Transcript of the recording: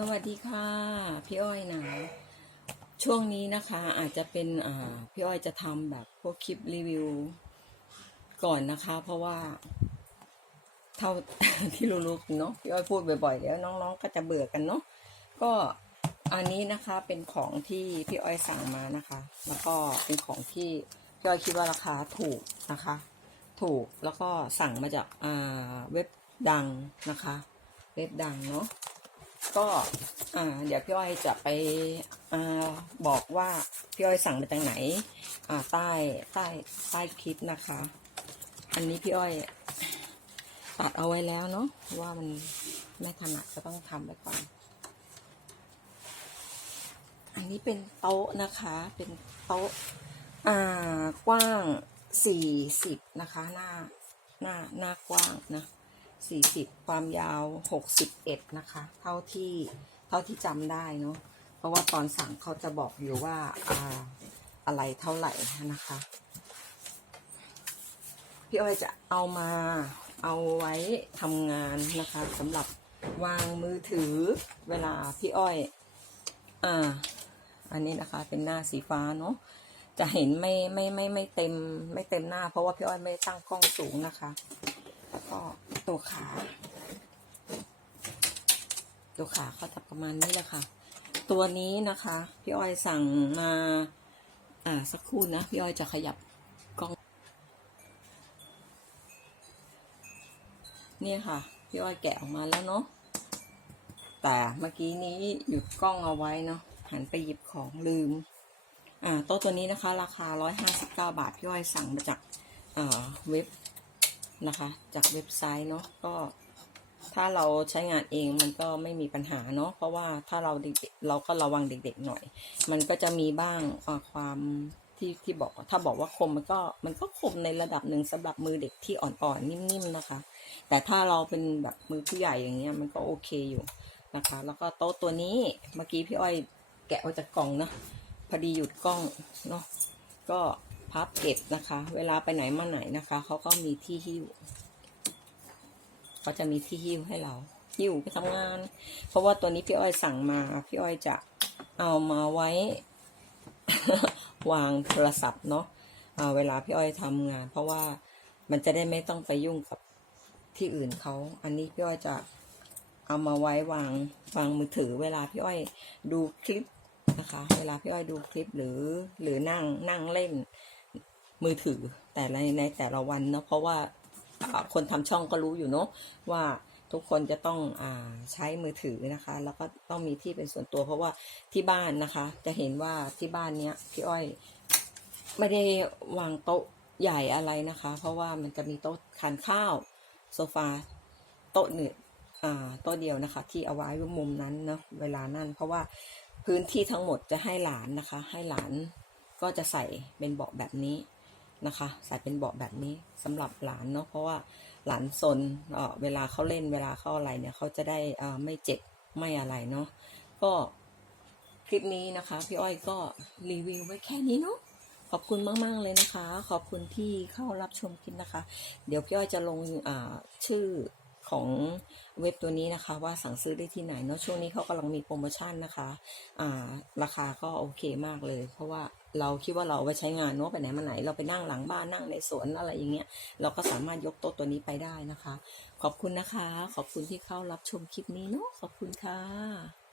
สวัสดีค่ะ พี่อ้อยนะ ช่วงนี้นะคะอาจจะเป็นพี่อ้อยจะทำแบบพวกคลิปรีวิว ก่อนนะคะ เพราะว่า เท่าที่รู้ๆเนาะพี่อ้อยพูดบ่อยๆเดี๋ยวน้องๆ ก็จะเบื่อกันเนาะก็อันนี้นะคะเป็นของที่พี่อ้อยสั่งมานะคะ แล้วก็เป็นของที่พี่อ้อยคิดว่าราคาถูกนะคะ ถูกแล้วก็สั่งมาจากอ่าเว็บดังนะคะ เว็บดังเนาะ ก็เดี๋ยวพี่อ้อยจะไปอบอกว่าพี่อ้อยสั่งมาจากไหนใต้ใต้ใต้คลิปนะคะ อันนี้พี่อ้อยตัดเอาไว้แล้วเนาะว่ามันไม่ถนัดก็ต้องทำไปก่อน อันนี้เป็นโต๊ะนะคะ เป็นโต๊ะอ่ากว้างสี่สิบนะคะ หน้าหน้าหน้ากว้างนะ สี่สิบความยาวหกสิบเอ็ดนะคะ เท่าที่เท่าที่จำได้เนาะเพราะว่าตอนสั่งเขาจะบอกอยู่ว่าอ่าอะไรเท่าไหร่นะคะ พี่อ้อยจะเอามาเอาไว้ทำงานนะคะสำหรับวางมือถือเวลาพี่อ้อย อ่า อันนี้นะคะเป็นหน้าสีฟ้าเนาะจะเห็นไม่ไม่ไม่ไม่เต็มไม่เต็มหน้า เพราะว่าพี่อ้อยไม่ตั้งกล้องสูงนะคะ ก็ตัวขา ตัวขาก็จะประมาณนี้แหละค่ะ ตัวนี้นะคะ พี่อ้อยสั่งมา อ่าสักครู่นะ พี่อ้อยจะขยับกล้อง เนี่ยค่ะ พี่อ้อยแกะออกมาแล้วเนาะแต่เมื่อกี้นี้หยุดกล้องเอาไว้เนาะหันไปหยิบของลืม อ่าโต๊ะตัวนี้นะคะ ราคา 159 บาทพี่อ้อยสั่งมาจากอ่าเว็บ นะคะ จากเว็บไซต์เนาะก็ ถ้าเราใช้งานเองมันก็ไม่มีปัญหาเนาะเพราะว่าถ้าเราเด็กเราก็ระวังเด็กๆหน่อย มันก็จะมีบ้างความที่ที่บอกถ้าบอกว่าคมมันก็มันก็คมในระดับหนึ่งสำหรับมือเด็กที่อ่อนๆนิ่มๆนะคะ แต่ถ้าเราเป็นแบบมือผู้ใหญ่อย่างเงี้ยมันก็โอเคอยู่นะคะ แล้วก็โต๊ะตัวนี้เมื่อกี้พี่อ้อยแกะออกจากกล่องนะพอดีหยุดกล้องเนาะก็ พับเก็บนะคะ เวลาไปไหนมาไหนนะคะ เขาก็มีที่หิ้วเขาจะมีที่หิ้วให้เรา หิ้วไปทำงาน เพราะว่าตัวนี้พี่อ้อยสั่งมา พี่อ้อยจะเอามาไว้ วางโทรศัพท์เนาะเวลาพี่อ้อยทำงาน เพราะว่ามันจะได้ไม่ต้องไปยุ่งกับที่อื่นเขา อันนี้พี่อ้อยจะเอามาไว้วางวางมือถือ เวลาพี่อ้อยดูคลิปนะคะ เวลาพี่อ้อยดูคลิปหรือหรือนั่งนั่งเล่น มือถือแต่ในในแต่ละวันเนาะเพราะว่าคนทำช่องก็รู้อยู่เนาะว่าทุกคนจะต้องอใช้มือถือนะคะ แล้วก็ต้องมีที่เป็นส่วนตัว เพราะว่าที่บ้านนะคะ จะเห็นว่าที่บ้านเนี้ยพี่อ้อย ไม่ได้วางโต๊ะใหญ่อะไรนะคะ เพราะว่ามันจะมีโต๊ะทานข้าวโซฟาโต๊ะหนึ่งอ่าโต๊ะเดียวนะคะ ที่เอาไว้มุมนั้นเนาะเวลานั่น เพราะว่าพื้นที่ทั้งหมดจะให้หลานนะคะ ให้หลานก็จะใส่เป็นเบาะแบบนี้ นะคะ ใส่เป็นเบาะแบบนี้สำหรับหลานเนาะเพราะว่าหลานซนเออเวลาเขาเล่นเวลาเขาอะไรเนี่ยเขาจะได้ไม่เจ็บไม่อะไรเนาะก็คลิปนี้นะคะ พี่อ้อยก็รีวิวไว้แค่นี้เนาะขอบคุณมาก ๆ เลยนะคะ ขอบคุณที่เข้ารับชมคลิปนะคะ เดี๋ยวพี่อ้อยจะลงชื่อ ของเว็บตัวนี้นะคะว่าสั่งซื้อได้ที่ไหนเนาะช่วงนี้เขากำลังมีโปรโมชั่นนะคะอ่าราคาก็โอเคมากเลย เพราะว่าเราคิดว่าเราเอาไปใช้งานเนาะไปไหนมาไหน เราไปนั่งหลังบ้านนั่งในสวนอะไรอย่างเงี้ยเราก็สามารถยกโต๊ะตัวนี้ไปได้นะคะ ขอบคุณนะคะ ขอบคุณที่เข้ารับชมคลิปนี้เนาะขอบคุณค่ะ